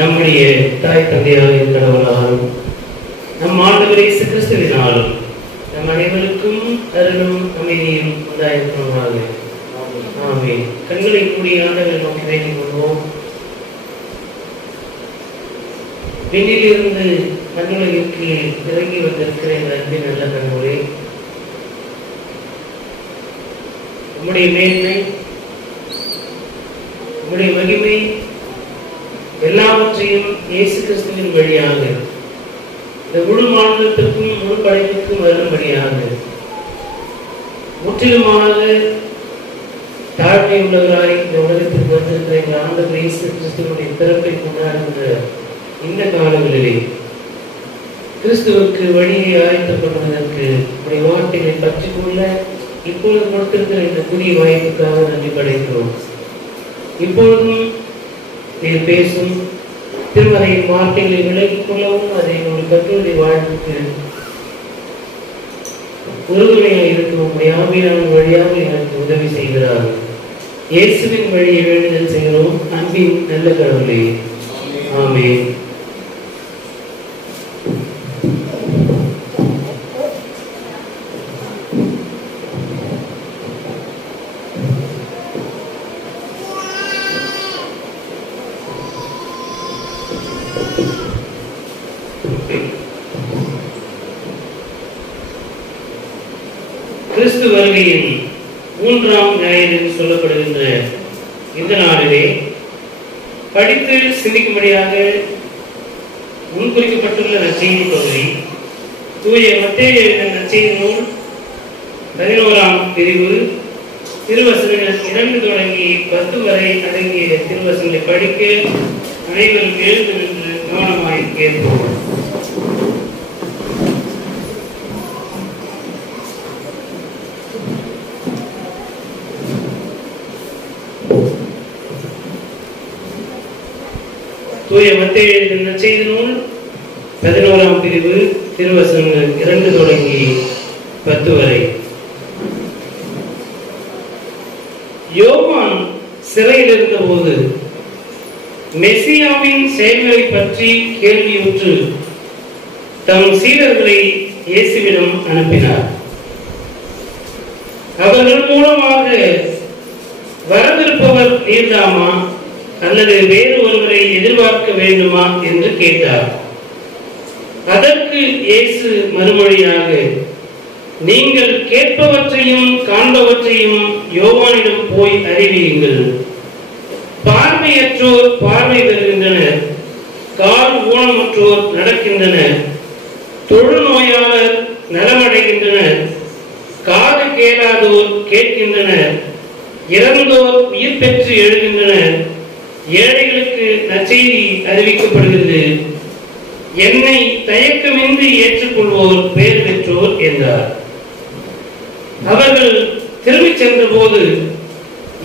நம்முடைய தாய் தந்தையாக கடவுளாலும் நம் ஆண்டவர் இயேசு கிறிஸ்துவினாலும் நம் அனைவருக்கும் அருளும் அமைதியும் உண்டாயிருக்குமாக. ஆமென். கண்களை மூடி ஆண்டவரை நோக்கி வேண்டிக் கொள்வோம். விண்ணிலிருந்து மண்ணுலகிற்கு இறங்கி வந்திருக்கிற இந்த அன்பின் நல்ல கடவுளே, உம்முடைய மேன்மை, உம்முடைய மகிமை எல்லாவற்றையும் இயேசு கிறிஸ்துவின் வழியாக இந்த முழு மாநிலத்திற்கும் முழு படைப்புக்கும் வரும்படியாக முற்றிலுமாக தாழ்மை உள்ளவராய் இந்த உலகத்திற்கு வந்திருக்கிற எங்கள் ஆண்டவர் இயேசு கிறிஸ்துவனுடைய பிறப்பை கொண்டாடுகின்ற இந்த காலங்களிலே கிறிஸ்துவுக்கு வழியை ஆயத்தப்படுவதற்கு உடைய வார்த்தைகளை பற்றிக் கொள்ள இப்பொழுது கொடுத்திருக்கிற இந்த புதிய வாய்ப்புக்காக நன்றி படைக்கிறோம். இப்பொழுதும் நீர் பேசும் திருமறையின் வார்த்தைகளை விலகிக் கொள்ளவும் அதை ஒரு கட்டுரை வாழ்வுக்கு உறுதுணையாக இருக்கும் உடைய ஆவியான வழியாக எனக்கு உதவி செய்கிறார்கள். இயேசுவின் வழியை வேண்டுதல் செய்கிறோம் அன்பின் நல்ல கடவுளே. ஆமென். கிறிஸ்து வருகையின் 3ஆம் ஞாயிறு என்று சொல்லப்படுகின்ற இந்த நாளிலே படித்து சிந்திக்கும்படியாக முன்குறிக்கப்பட்டுள்ள நற்செய்தி பகுதி தூய மத்தேயு எழுதின நற்செய்தி நூல் 11ஆம் பிரிவு திருவசனங்கள் 2 தொடங்கி 10 வரை அடங்கிய திருவசனங்களை படிக்க அனைவரும் எழுந்து நின்று கவனமாய் கேட்போம். தூய மத்தேயு எழுதின நற்செய்தி நூல் 11ஆம் பிரிவு திருவசனங்கள் 2 தொடங்கி 10 வரை. யோவான் சிறையில் இருந்தபோது மெசியாவின் செயல்களை பற்றி கேள்வியுற்று தம் சீடர்களை இயேசுவிடம் அனுப்பினார். அவர்கள் மூலமாக வரவிருப்பவர் நீர்தாமா அல்லது வேறு ஒருவரை எதிர்பார்க்க வேண்டுமா என்று கேட்டார். அதற்கு இயேசு மறுமொழியாக, நீங்கள் கேட்பவற்றையும் காண்பவற்றையும் யோவானிடம் போய் அறிவியுங்கள். பார்வையற்றோர் பார்வை பெறுகின்றனர், கால் ஊனமுற்றோர் நடக்கின்றனர், தொழுநோயாளர் நலமடைகின்றனர், காது கேளாதோர் கேட்கின்றனர், இறந்தோர் உயிர் பெற்று எழுகின்றனர், ஏழைகளுக்கு நற்செய்தி அறிவிக்கப்படுகிறது. என்னை தயக்கமின்றி ஏற்றுக்கொள்வோர் பேர் பெற்றோர் என்றார். அவர்கள் திரும்பிச் சென்ற போது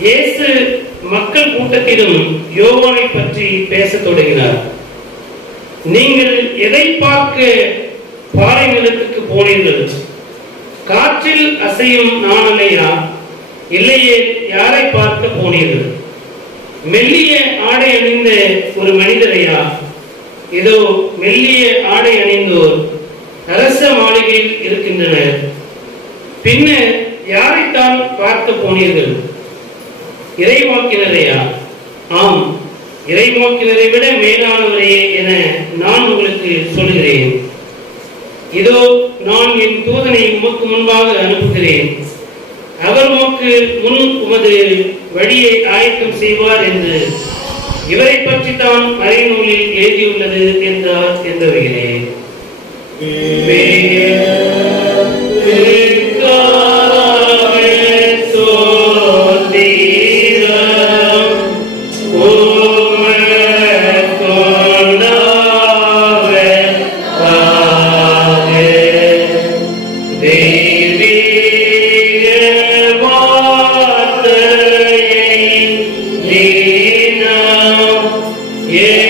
இயேசு மக்கள் கூட்டத்திலும் யோவானை பற்றி பேசத் தொடங்கினார். நீங்கள் எதை பார்க்க பாறை நிலத்துக்கு போனீர்கள்? காற்றில் அசையும் நாணலையா? இல்லையே, யாரை பார்க்க போனீர்கள்? மெல்லிய ஆடை அணிந்த ஒரு மனிதரையா? இதோ மெல்லிய ஆடை அணிந்தோர் அரச மாளிகையில் இருக்கின்றனர். பின்னர் யாரைத்தான் பார்க்க போனீர்கள்? இறைவாக்கினரையா? ஆம், இறைவாக்கினரை விட மேலானவரையே என நான் உங்களுக்கு சொல்கிறேன். இதோ நான் என் தூதனை உமக்கு முன்பாக அனுப்புகிறேன். அவர் உமக்கு முன் உமது வழியை ஆயத்தம் செய்வார் என்று இவரை பற்றி தான் மறைநூலில் எழுதியுள்ளது என்றார் என்றவர்களே. Yeah.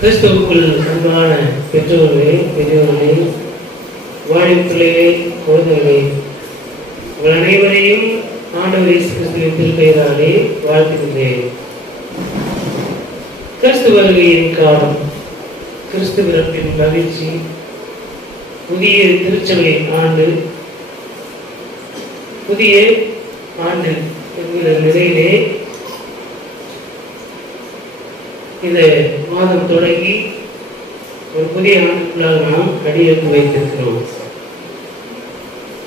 கிறிஸ்துவுக்குள் அன்பான பெற்றோர்களே, பெரியவர்களே, வாழிப்பிள்ளையே, குழந்தைகளே, உங்கள் அனைவரையும் ஆண்டவர் இயேசு கிறிஸ்துவின் திருப்பெயராலே வாழ்த்துகின்றேன். கிறிஸ்து வருகையின் காலம், கிறிஸ்து பிறப்பின் மகிழ்ச்சி, புதிய திருச்சபை ஆண்டு, புதிய ஆண்டு என்கிற நிலையிலே இந்த மாதம் தொடங்கி ஒரு புதிய ஆண்டுக்குள்ளாக நாம் அடியெடுத்து வைத்திருக்கிறோம்.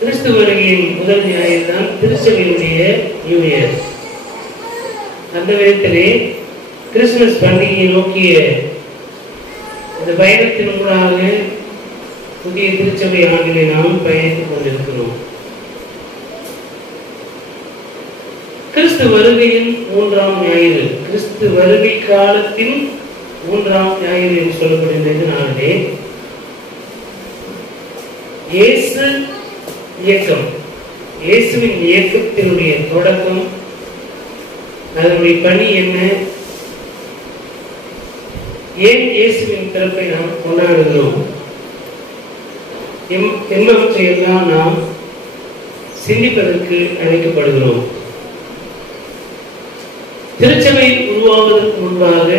கிறிஸ்து வருகையின் முதல் ஞாயிறு தான் திருச்சபையுடைய நியூ இயர். அந்த விதத்திலே கிறிஸ்துமஸ் பண்டிகையை நோக்கிய இந்த பயணத்தின் ஊடாக புதிய திருச்சபை ஆண்டிலே நாம் பயணித்துக் கொண்டிருக்கிறோம். கிறிஸ்து வருகையின் 3ஆம் ஞாயிறு, கிறிஸ்து வருகை காலத்தின் 3ஆம் ஞாயிறு என்று சொல்லப்படுகின்ற நாளிலே இயேசு இயக்கம், இயேசுவின் இயக்கத்தினுடைய தொடக்கம், அதனுடைய பணி என்ன, ஏன் இயேசுவின் பிறப்பை நாம் கொண்டாடுகிறோம் என்பவற்றையெல்லாம் நாம் சிந்திப்பதற்கு அழைக்கப்படுகிறோம். திருச்சபை உருவாவதற்கு முன்பாக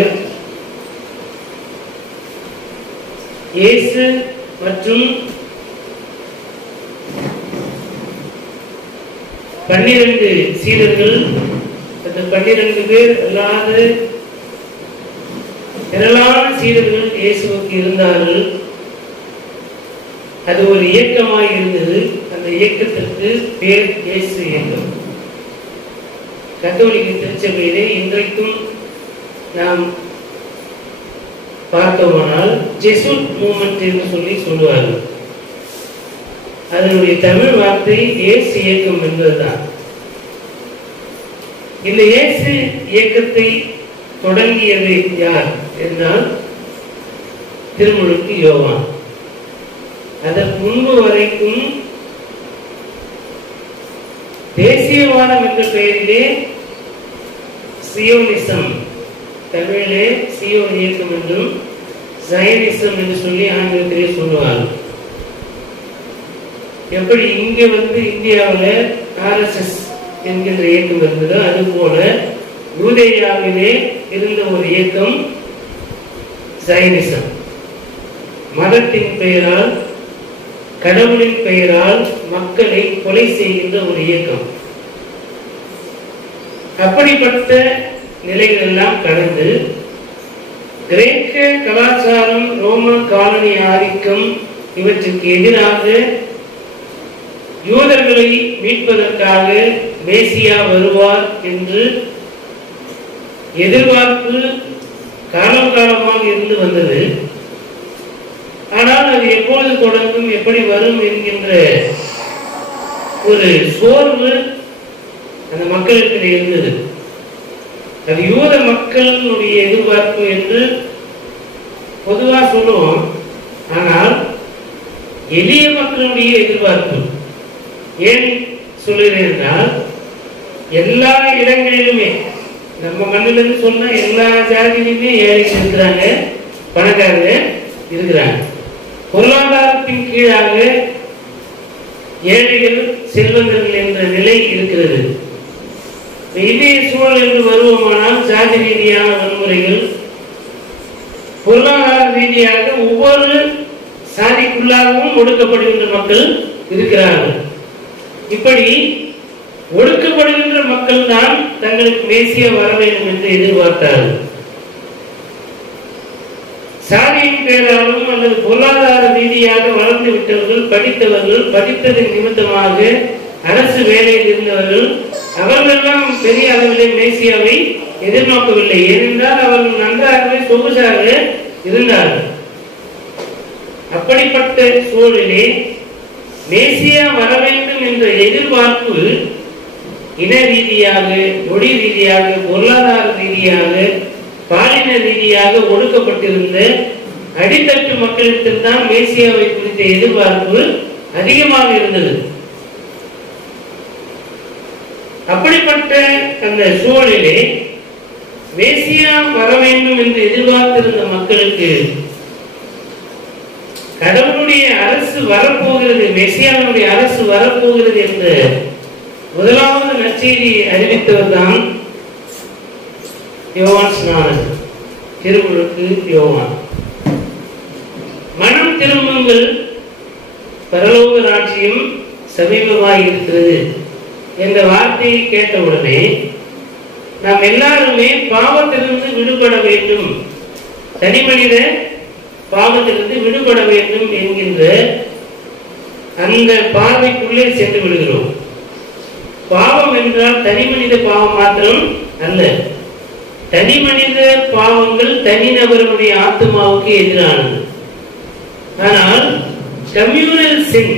இயேசு மற்றும் 12 சீடர்கள், அந்த 12 பேர் அல்லாத திரளான சீடர்கள் இயேசுவுக்கு இருந்தார்கள். அது ஒரு இயக்கமாய் இருந்தது. அந்த இயக்கத்திற்கு பேர் இயேசு இயக்கம். கத்தோலிக்க திருச்சபையிலே இன்றைக்கும் நாம் பார்த்தோமானால் ஜெசூட் மூவ்மெண்ட் என்று சொல்லி சொல்லுவார்கள். அதனுடைய தமிழ் வார்த்தை இயேசு இயக்கம் என்பதுதான். இந்த இயேசு இயக்கத்தை தொடங்கியது யார் என்றால் திருமுழுக்கு யோவான். அதற்கு முன்பு வரைக்கும் தேசியவாதம் என்ற பெயரிலே சியோனிசம், தமிழிலே சியோன் இயக்கம் என்றும் ஜயனிசம் என்று சொல்லி ஆங்கிலத்திலே சொல்லுவார்கள். எப்படி இங்க இந்தியாவில் RSS என்கின்ற இயக்கம் இருந்ததோ அதுபோல யூதேயாவிலே இருந்த ஒரு இயக்கம் ஜயனிசம். மதத்தின் பெயரால், கடவுளின் பெயரால் மக்களை கொலை செய்கின்ற ஒரு இயக்கம். அப்படிப்பட்ட நிலைகள் எல்லாம் கடந்து கிரேக்க கலாச்சாரம், ரோம காலனி ஆதிக்கம் இவற்றுக்கு எதிராக யூதர்களை மீட்பதற்காக மேசியா வருவார் என்று எதிர்பார்ப்பு காலம் காலமாக இருந்து வந்தது. ஆனால் அது எப்பொழுது தொடங்கும், எப்படி வரும் என்கின்ற ஒரு சோர்வு அந்த மக்களுக்கு இருந்தது. அது யூத மக்களுடைய எதிர்பார்ப்பு என்று பொதுவாக சொல்லுவோம். ஆனால் எளிய மக்களுடைய எதிர்பார்ப்பு. ஏன் சொல்லுகிறேன் என்றால், எல்லா இடங்களிலுமே நம்ம மண்ணிலிருந்து சொன்னா எல்லா ஜாதியிலுமே ஏழைகள் இருக்கிறாங்க, பணக்காரர்கள் இருக்கிறாங்க. பொருளாதாரத்தின் கீழாக ஏழைகள் செல்வந்தர்கள் என்ற நிலை இருக்கிறது. இதே சூழல் என்று வருவோமானால் ஜாதி ரீதியான வன்முறைகள், பொருளாதார ரீதியாக ஒவ்வொரு சாதிக்குள்ளாகவும் ஒடுக்கப்படுகின்ற மக்கள் இருக்கிறார்கள். இப்படி ஒடுக்கப்படுகின்ற மக்கள் தான் தங்களுக்கு மேசியா வர வேண்டும் என்று எதிர்பார்த்தார்கள். சாதியின் பேராலும் அல்லது பொருளாதார ரீதியாக வளர்ந்து விட்டவர்கள், படித்தவர்கள், படித்ததன் நிமித்தமாக அரசு வேலையில் இருந்தவர்கள், அவர்களெல்லாம் பெரிய அளவிலே மேசியாவை எதிர்நோக்கவில்லை. ஏனென்றால் அவர்கள் நன்றாகவே சொகுசாக இருந்தார்கள். அப்படிப்பட்ட சூழலிலே மேசியா வர வேண்டும் என்ற எதிர்பார்ப்பு இன ரீதியாக, மொழி ரீதியாக, பொருளாதார ரீதியாக, பாலின ரீதியாக ஒடுக்கப்பட்டிருந்த அடித்தட்டு மக்களிடத்தில் தான் மேசியாவை குறித்த எதிர்பார்ப்பு அதிகமாக இருந்தது. அப்படிப்பட்ட அந்த சூழலிலே மேசியா வர வேண்டும் என்று எதிர்பார்த்திருந்த மக்களுக்கு கடவுளுடைய அரசு வரப்போகிறது, மெசியாவுடைய அரசு வரப்போகிறது என்ற முதலாவது நற்செய்தி அறிவித்தவர் தான் யோவான் ஸ்நானன், திருமுழுக்கு யோவான். மனம் திரும்புங்கள், பரலோக ராஜ்யம் சமீபமாய் இருக்கிறது என்ற வார்த்தையை கேட்டவுடனே நாம் எல்லாருமே பாவத்திலிருந்து விடுபட வேண்டும், தனி மனித பாவத்திலிருந்து விடுபட வேண்டும் என்கின்ற அந்த பார்வைக்குள்ளே சென்று விடுகிறோம். பாவம் என்றால் தனி மனித பாவம் மாத்திரம் அல்ல, தனி மனித பாவங்கள் தனிநபருடைய ஆத்மாவுக்கு எதிரானது. ஆனால் கம்யூனல் சின்,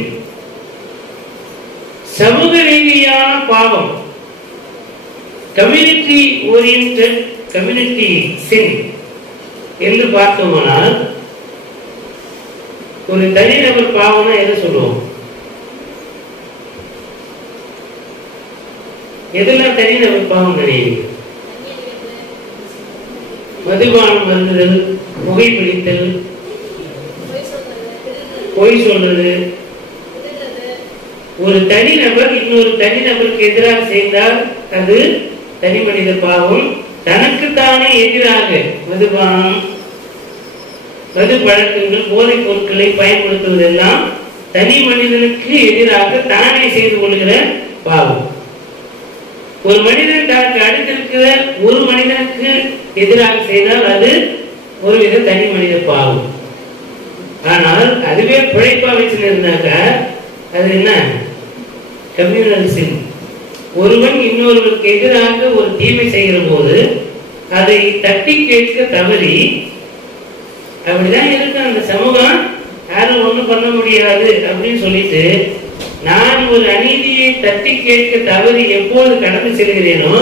சமூக ரீதியான பாவம், கம்யூனிட்டி ஓரியன்டட் கம்யூனிட்டி சின் என்று பார்த்தோமானால், ஒரு தனிநபர் பாவம்னா எதை சொல்லுவோம்? எதெல்லாம் தனிநபர் பாவம் நினைவு? மதுபானம் அருந்துதல், புகைப்பிடித்தல், பொய் சொல்றது. ஒரு தனிநபர் இன்னொரு தனிநபருக்கு எதிராக செய்தால் அது தனி மனித பாவம். தனக்குத்தானே எதிராக மதுபானம், மது பழக்கங்கள், போதைப் பொருட்களை பயன்படுத்துவதெல்லாம் தனி மனிதனுக்கு எதிராக தானே செய்து கொள்கிற பாவம். ஒரு மனிதன் தனக்கு அடுத்திருக்கிற ஒரு மனிதனுக்கு எதிராக செய்தால் அது ஒருவித தனி மனித பாவம். ஆனால் அதுவே பிழைப்பா வச்சிருந்தாக்க அது என்ன? கம்யூனல் சின். ஒருவன் இன்னொருவருக்கு எதிராக ஒரு தீமை செய்கிற போது அதை தட்டி கேட்க தவறி, அப்படிதான் இருக்கு அந்த சமூகம், யாரும் ஒண்ணும் பண்ண முடியாது அப்படின்னு சொல்லிட்டு நான் ஒரு அநீதியை தட்டி கேட்க தவறி எப்போது கடந்து செல்கிறேனோ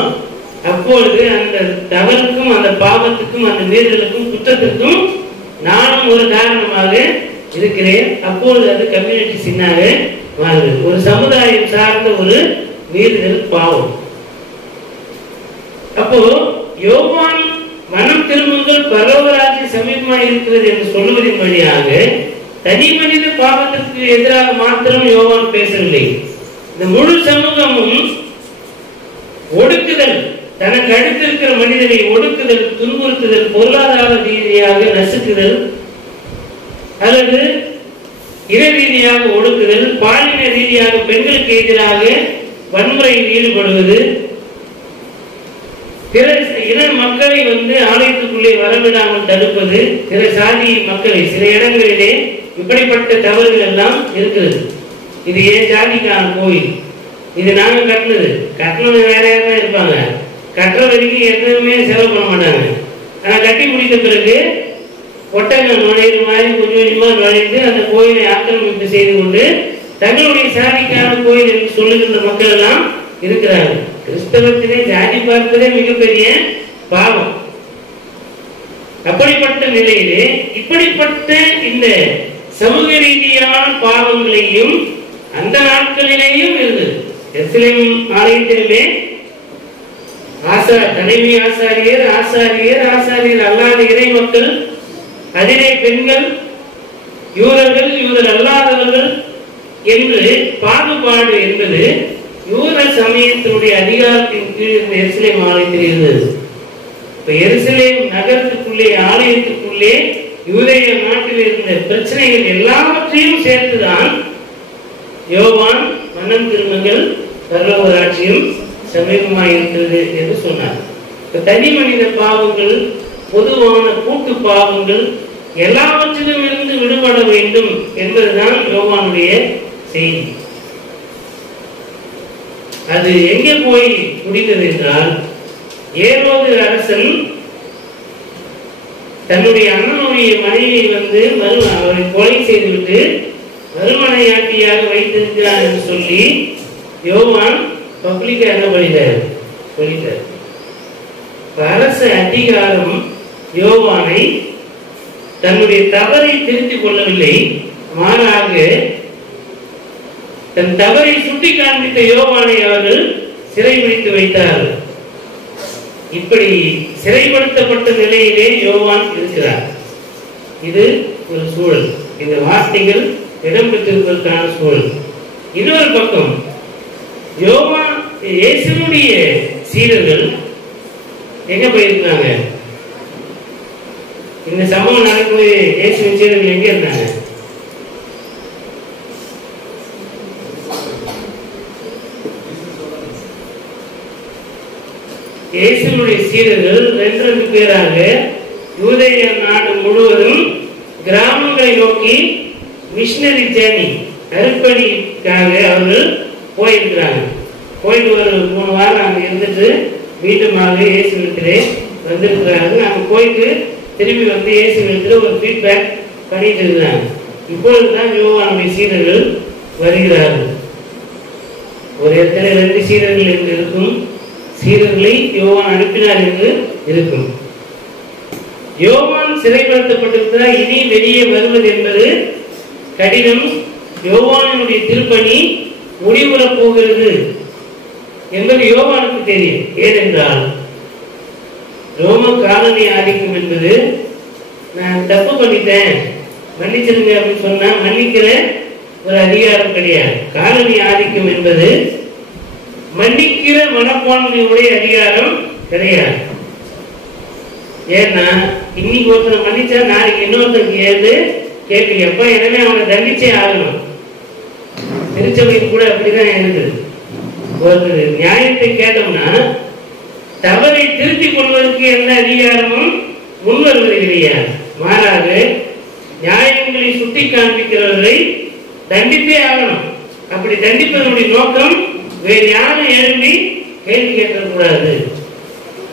அப்பொழுது அந்த தவறுக்கும் அந்த பாவத்துக்கும் அந்த மீறலுக்கும் குற்றத்திற்கும் நானும் ஒரு காரணமாக இருக்கிறேன். அப்பொழுது அது கம்யூனிட்டி சின்னாக மாறுது. ஒரு சமுதாயம் சார்ந்த ஒரு மீறுதல் பாவம். அப்போ யோவான் மனம் திரும்புங்கள், பரலோகராஜ்ய சமீபமாக இருக்கிறது என்று சொல்லுவதன் வழியாக தனி மனித பாவத்திற்கு எதிராக மாத்திரம் யோவான் பேசவில்லை. இந்த முழு சமூகமும் ஒடுக்குதல், தனக்கு அடுத்திருக்கிற மனிதனை ஒடுக்குதல், துன்புறுத்துதல், பொருளாதார ரீதியாக நசுக்குதல் அல்லது இன ரீதியாக ஒடுக்குதல், பாலின ரீதியாக பெண்களுக்கு எதிராக வன்முறையில் ஈடுபடுவது, பிற இன மக்களை ஆலயத்துக்குள்ளே வரவிடாமல் தடுப்பது, பிற சாதி மக்களை சில இடங்களிலே இப்படிப்பட்ட தவறுகள் எல்லாம் இருக்கிறது. இது ஏன் ஜாதிக்கான கோயில், இது நாங்க கட்டினது, கட்டணம் வேற யாரும் இருப்பாங்க, கட்டுற வரைக்கும் எதுவுமே செலவு பண்ண மாட்டாங்க. ஆனா கட்டி முடித்த பிறகு ஒட்டகம் நுழையிற மாதிரி கொஞ்சம் கொஞ்சமா நுழைந்து அந்த கோயிலை ஆக்கிரமிப்பு செய்து கொண்டு தங்களுடைய சாதிக்கான கோயில் என்று சொல்லுகின்ற மக்கள் எல்லாம் இருக்கிறார்கள். கிறிஸ்தவத்திலே ஜாதி பார்ப்பதே மிகப்பெரிய பாவம். அப்படிப்பட்ட நிலையிலே இப்படிப்பட்ட இந்த சமூக ரீதியான பாவங்களையும் அந்த நாட்களிலேயும் இருந்தது. எருசலேம் ஆலயத்திலே தலைமை ஆசாரியர், ஆசாரியர் அல்லாத இறை மக்கள், அதிலே பெண்கள், யூதர்கள், யூதர் அல்லாதவர்கள் என்று பாகுபாடு என்பது யூத சமயத்தினுடைய அதிகாரத்தின் கீழ் இந்த எருசலேம் ஆலயத்தில் இருந்தது. இப்ப எருசலேம் நகரத்துக்குள்ளே, ஆலயத்துக்குள்ளே யூதேய நாட்டில் இருந்த பிரச்சனைகள் எல்லாவற்றையும் சேர்த்துதான் யோவான் மனம் திரும்புங்கள், பரலோக ராஜ்யம் சமீபமாக இருக்கிறது என்று சொன்னார். தனி மனித பாவங்கள், பொதுவான கூட்டு பாவங்கள் எல்லாவற்றிலும் இருந்து விடுபட வேண்டும் என்பதுதான் யோவானுடைய செய்தி. அது எங்கே போய் முடிந்தது என்றால், ஏரோது அரசன் தன்னுடைய அண்ணனுடைய மனைவியை அவரை கொலை செய்துவிட்டு மறுமனையாட்டியாக வைத்திருக்கிறார் என்று சொல்லி யோவான் பப்ளிக்கா என்ன பண்ணிட்டாரு சொல்லிட்டார். அரசு அதிகாரம் யோவானை தன்னுடைய தவறை திருத்திக் கொள்ளவில்லை, மாறாக தன் தவறை சுட்டி காண்பித்த யோவானை அவர்கள் சிறைபிடித்து வைத்தார். இப்படி சிறைப்படுத்தப்பட்ட நிலையிலே யோவான் இருக்கிறார். இது ஒரு சூழல், இந்த வார்த்தைகள் இடம்பெற்றிருப்பதற்கான சூழல். இன்னொரு பக்கம் யோவான் இயேசுவுடைய சீடர்கள் எங்க போயிருந்தாங்க? இந்த சம்பவம் நடக்கும்போது இயேசுவின் சீடர்கள் எங்க இருந்தாங்க? இயேசுவுடைய சீடர்கள் 2 பேராக யூதேய நாடு முழுவதும் கிராமங்களை நோக்கி மிஷனரி ஜேர்னி அர்ப்பணிக்காக அவர்கள் போயிருக்கிறாங்க. போயிட்டு ஒரு 3 வாரம் அங்க இருந்துட்டு மீண்டுமாக இயேசுவிடத்திலே வந்திருக்கிறாங்க. அங்க போயிட்டு திரும்பி வந்து இயேசுவிடத்திலே ஒரு ஃபீட்பேக் பண்ணிட்டு இருக்கிறாங்க. இப்பொழுதுதான் யோவானுடைய சீடர்கள் வருகிறார்கள். ஒரு இடத்துல 2 சீடர்கள் என்று இருக்கும், சீடர்களை யோவான் அனுப்பினார் என்று இருக்கும். யோவான் சிறைப்படுத்தப்பட்டிருக்கிறார், இனி வெளியே வருவது என்பது கடினம். யோவானுடைய திருப்பணி முடிவுற போகிறது என்பது யோவானுக்கு தெரியும். ஏனென்றால் ரோம காலனி ஆதிக்கம் என்பது, நான் தப்பு பண்ணிட்டேன் மன்னிச்சிருங்க அப்படின்னு சொன்னா மன்னிக்கிற ஒரு அதிகாரம் கிடையாது. காலனி ஆதிக்கம் என்பது மன்னிக்கிற மனப்பான்மையுடைய அதிகாரம் கிடையாது. ஏன்னா இன்னைக்கு ஒருத்தரை மன்னிச்சா நாளைக்கு இன்னொருத்தருக்கு கேட்கலையப்பா, எனவே அவனை தண்டிச்சே ஆகணும். திருச்சபைக்கு கூட அப்படிதான் இருக்குது. ஒரு நியாயத்தை கேட்டோம்னா தவறை திருத்திக் கொள்வதற்கு எந்த அதிகாரமும் முன்வருவது கிடையாது. மாறாக நியாயங்களை சுட்டி காண்பிக்கிறவர்களை தண்டித்தே ஆகணும். அப்படி தண்டிப்பதனுடைய நோக்கம் வேறு யாரும் எழுப்பி கேள்வி கேட்கக்கூடாது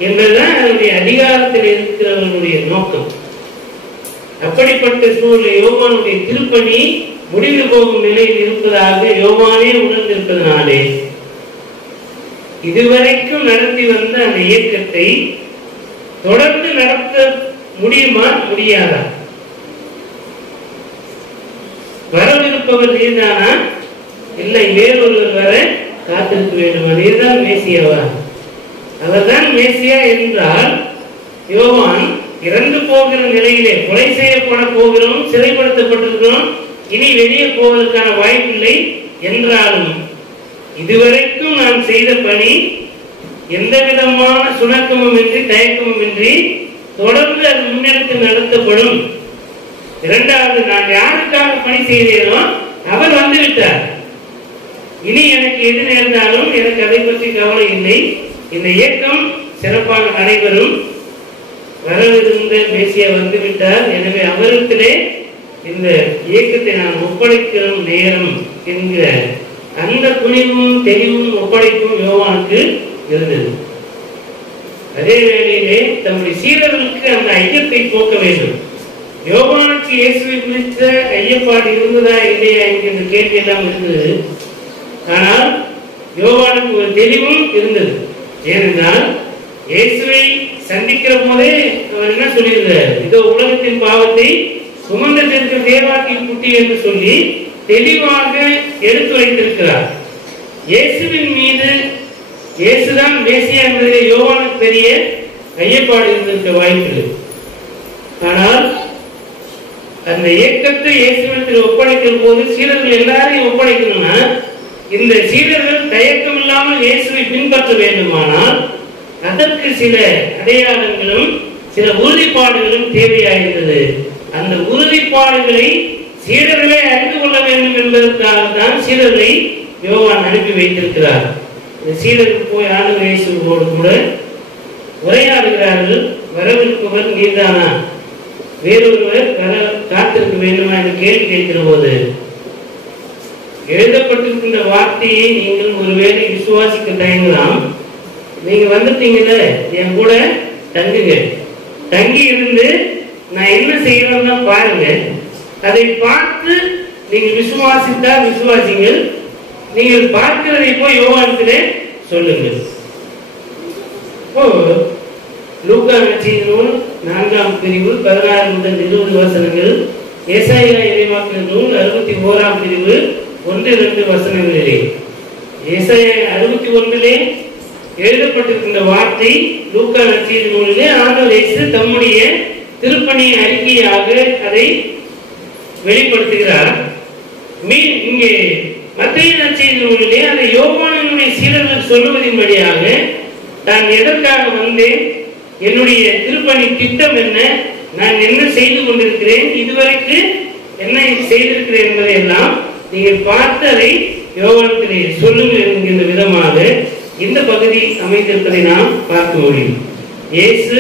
என்பதுதான் அதனுடைய அதிகாரத்தில் இருக்கிறவர்களுடைய நோக்கம். அப்படிப்பட்ட சூழலை யோவானுடைய திருப்பணி முடிவு போகும் நிலையில் இருப்பதாக யோவானே உணர்ந்திருப்பதனாலே இதுவரைக்கும் நடத்தி வந்த அந்த இயக்கத்தை தொடர்ந்து நடத்த முடியுமா முடியாதா? வரவிருப்பவர் நீதானா, இல்லை வேறொருவர் வர காத்திருக்க வேண்டும், அதேதான் மேசியாவா? அவர்தான் மேசியா என்றால் யோவான் இறந்து போகிற நிலையிலே, கொலை செய்யப்பட போகிறோம், சிறைப்படுத்தப்பட்டிருக்கிறோம், இனி வெளியே போவதற்கான வாய்ப்பில்லை என்றாலும் இதுவரைக்கும் நான் செய்த பணி எந்த விதமான சுணக்கமும் இன்றி தயக்கமும் இன்றி தொடர்ந்து அது முன்னெடுத்து நடத்தப்படும். இரண்டாவது, நான் யாருக்காக பணி செய்தேனோ அவர் வந்துவிட்டார். இனி எனக்கு எது நேர்ந்தாலும் எனக்கு அதை பற்றி கவலை இல்லை. இந்த இயக்கம் சிறப்பாக நடைபெறும். வரவிருந்த மேசியா வந்துவிட்டார், எனவே அவரிடத்திலே இந்த இயக்கத்தை நான் ஒப்படைக்கிற நேரம் என்கிற அந்த துணிவும் தெளிவும் ஒப்படைக்கும் யோவானுக்கு இருந்தது. அதே வேளையிலே தம்முடைய சீடர்களுக்கு அந்த ஐயத்தை போக்க வேண்டும். யோவானுக்கு இயேசுவை குறித்த ஐயப்பாடு இருந்ததா இல்லையா என்கின்ற கேள்வி எல்லாம் இருந்தது. ஆனால் யோவானுக்கு ஒரு தெளிவும் இருந்தது. ஏனென்றால் இயேசுவை சந்திக்கிற போதே அவர் என்ன சொல்லியிருந்தார்? இதோ உலகத்தின் பாவத்தை சுமந்திருக்கிற தேவாக்கின் குட்டி என்று சொல்லி தெளிவாக எடுத்துரைத்திருக்கிறார். இயேசுவின் மீது இயேசுதான் மேசியா என்பதிலே யோவானுக்கு பெரிய ஐயப்பாடு இருந்திருக்க வாய்ப்பு. ஆனால் அந்த இயக்கத்தை இயேசுவிடத்தில் ஒப்படைக்கிற போது சீடர்கள் எல்லாரையும் ஒப்படைக்கணும்னா இந்த சீடர்கள் தயக்கம் இல்லாமல் இயேசுவை பின்பற்ற வேண்டுமானால் அதற்கு சில அடையாளங்களும் சில உறுதிப்பாடுகளும் தேவையாயிருந்தது. அந்த உறுதிப்பாடுகளை சீடர்களே அறிந்து கொள்ள வேண்டும் என்பதற்காக தான் சீடர்களை யோவான் அனுப்பி வைத்திருக்கிறார். இந்த சீடர்கள் போய் ஆண்டவர் இயேசுவோடு கூட உரையாடுகிறார்கள். வரவிருப்பவர் நீதானா, வேறொருவர் காத்திருக்க வேண்டுமா என்று கேள்வி கேட்கிற போது எழுதப்பட்டிருக்கின்ற வார்த்தையை நீங்கள் ஒருவேளை விசுவாசிக்க தயங்கலாம். நீங்க வந்துட்டீங்கல்ல, என் கூட தங்குங்க, தங்கி இருந்து நான் என்ன செய்யறேன்னா பாருங்க, அதை பார்த்து நீங்கள் விசுவாசித்தால் விசுவாசிங்கள், நீங்கள் பார்க்கிறதை போய் யோவானிடத்திலே சொல்லுங்கள். லூக்கா நற்செய்தி நூல் 4ஆம் பிரிவு 16 முதல் 20 வசனங்கள், ஏசாயா இறைவாக்கு நூல் 61ஆம் பிரிவு 1-2 வசனங்களிலே. ஏசாயா 61 எழுதப்பட்டிருக்கின்ற வார்த்தை லூக்கா நற்செய்தி நூலிலே ஆண்டவர் இயேசு தம்முடைய திருப்பணி அறிக்கையாக அதை வெளிப்படுத்துகிறார். இங்கே மத்தேயு நற்செய்தி நூலிலே அதை யோவானினுடைய சீடர்கள் சொல்லுவதின்படியாக நான் எதற்காக வந்தேன், என்னுடைய திருப்பணி திட்டம் என்ன, நான் என்ன செய்து கொண்டிருக்கிறேன், இதுவரைக்கு என்ன செய்திருக்கிறேன் என்பதை எல்லாம் நீங்கள் பார்த்து அதை யோவானிலே சொல்லுங்கள் என்கின்ற விதமாக இந்த பகுதி அமைந்திருப்பதை நாம் பார்க்க முடியும். இயேசு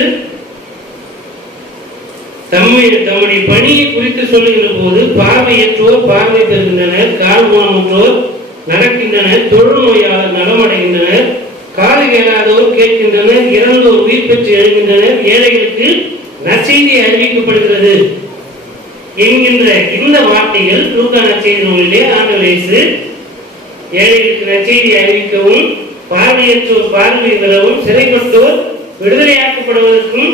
தம்முடைய பணியை குறித்து சொல்லுகிற போது பார்வையற்றோர் பார்வை பெறுகின்றனர், கால் ஊனமுற்றோர் நடக்கின்றனர், தொழுநோயாளர் நலமடைகின்றனர், காது கேளாதோர் கேட்கின்றனர், இறந்தோர் உயிர் பெற்று எழுகின்றனர், ஏழைகளுக்கு நற்செய்தி அறிவிக்கப்படுகிறது என்கின்ற இந்த வார்த்தைகள் லூக்கா நற்செய்தி நூலிலே ஆண்டவர் இயேசு ஏழைகளுக்கு நற்செய்தி அறிவிக்கவும், பார்வையற்றோர் பார்வை பெறவும், சிறைப்பட்டோர் விடுதலையாக்கப்படுவதற்கும்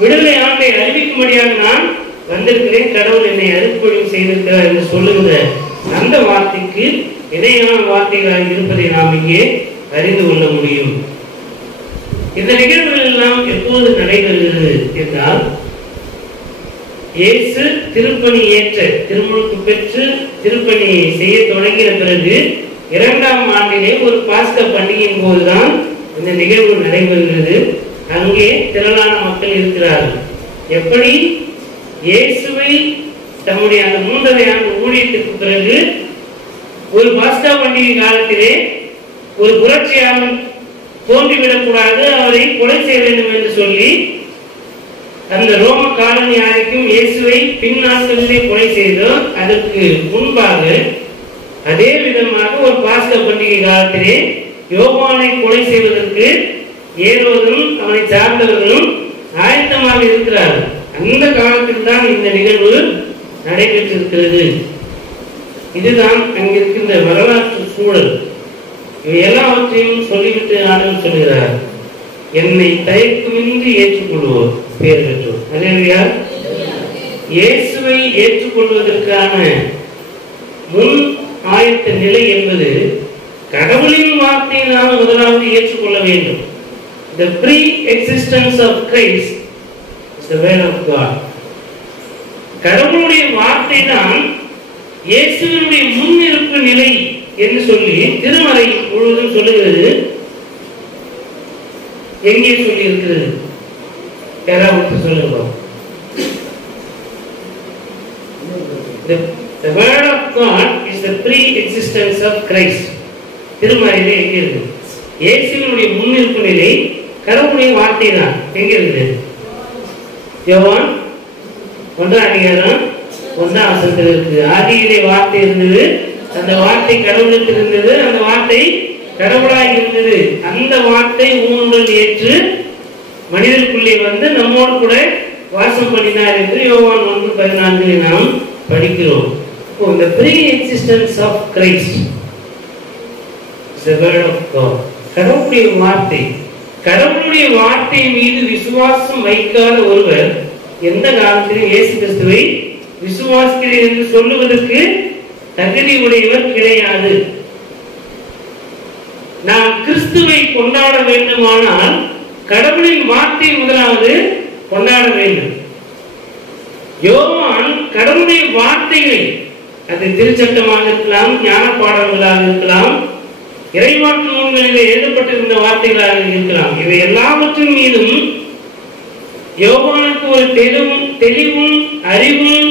விடுதலை ஆண்டை அறிவிக்கும்படியாக நான் வந்திருக்கிறேன், கடவுள் என்னை அருட்பொழிவு செய்திருக்கிறார் என்று சொல்லுகிற அந்த வார்த்தைக்கு இணையான வார்த்தைகளாக இருப்பதை நாம் இங்கே அறிந்து கொள்ள முடியும். இந்த நிகழ்வுகள் எல்லாம் எப்போது நடைபெறுகிறது என்றால், இயேசு திருப்பணி ஏற்ற திருமுழுக்கு பெற்று திருப்பணி செய்ய தொடங்கிய பிறகு 2ஆம் ஆண்டிலே ஒரு பாஸ்கா பண்டிகையின் போதுதான் இந்த நிகழ்வு நடைபெறுகிறது. அங்கே திரளான மக்கள் இருக்கிறார்கள். எப்படி இயேசுவை தம்முடைய அந்த 3.5 ஆண்டு ஊழியத்திற்கு பிறகு ஒரு பாஸ்கா பண்டிகை காலத்திலே ஒரு புரட்சியாளர் தோன்றிவிடக் கூடாது, அவரை கொலை செய்ய வேண்டும் என்று சொல்லி அந்த ரோம காலனி ஆணைக்கும் இயேசுவை பின் நாட்களிலே கொலை செய்தோம். அதற்கு முன்பாக அதே விதமாக ஒரு பாஸ்கா பண்டிகை காலத்திலே யோவானை கொலை செய்வதற்கு ஏரோதும் அவனை சார்ந்தவர்களும் ஆயத்தமாக இருக்கிறார்கள். அந்த காலத்தில் தான் இந்த நிகழ்வு நடைபெற்றிருக்கிறது. இதுதான் அங்கிருக்கின்ற வரலாற்று சூழல். இவை எல்லாவற்றையும் சொல்லிவிட்டு ஆண்டவர் சொல்கிறார், என்னை தயக்கமின்றி ஏற்றுக்கொள்வோர் பேர் பெற்றோர். அல்லேலூயா. இயேசுவை ஏற்றுக்கொள்வதற்கான முன் ஆயத்த நிலை என்பது கடவுளின் வார்த்தையை நாம் முதலாவது ஏற்றுக்கொள்ள வேண்டும். The pre-existence of Christ is the word of God. கடவுளுடைய வார்த்தை தான் இயேசுவினுடைய முன்னிருப்பு நிலை என்று சொல்லி திருமறை முழுவதும் சொல்லுகிறது. எங்கே சொல்லி இருக்கிறது? யாராவது சொல்லுங்க. The word of God is the pre-existence of Christ. திருமறையிலே எங்கே இருக்கு? இயேசுவினுடைய முன்னிருப்பு நிலை கடவுளுடைய வார்த்தை தான். எங்க இருக்குது? யோவான் 1ஆம் அதிகாரம் 1ஆம் வசனத்தில் இருக்குது. ஆதியிலே வார்த்தை இருந்தது, அந்த வார்த்தை கடவுளுக்கு இருந்தது, அந்த வார்த்தை கடவுளாய் இருந்தது. அந்த வார்த்தை ஊனுடன் ஏற்று மனிதனுக்குள்ளே வந்து நம்மோடு கூட வாசம் பண்ணினார் என்று யோவான் 1:14 நாம் படிக்கிறோம். The pre-existence of Christ is the word of God. கடவுளுடைய வார்த்தை. கடவுளுடைய வார்த்தை மீது விசுவாசம் வைக்காத ஒருவர் எந்த காலத்திலும் இயேசு கிறிஸ்துவை விசுவாசிக்கிறேன் என்று சொல்லுவதற்கு தகுதி உடையவர் கிடையாது. நாம் கிறிஸ்துவை கொண்டாட வேண்டுமானால் கடவுளின் வார்த்தை முதலாவது கொண்டாட வேண்டும். யோவான் கடவுளுடைய வார்த்தைகளை, அது திருச்சட்டமாக இருக்கலாம், ஞான பாடல்களாக இருக்கலாம், இறைவாக்கு நூல்களில் எழுதப்பட்டிருந்த வார்த்தைகளாக இருக்கலாம், இவை எல்லாவற்றின் மீதும் யோவானுக்கு ஒரு தெளிவும் அறிவும்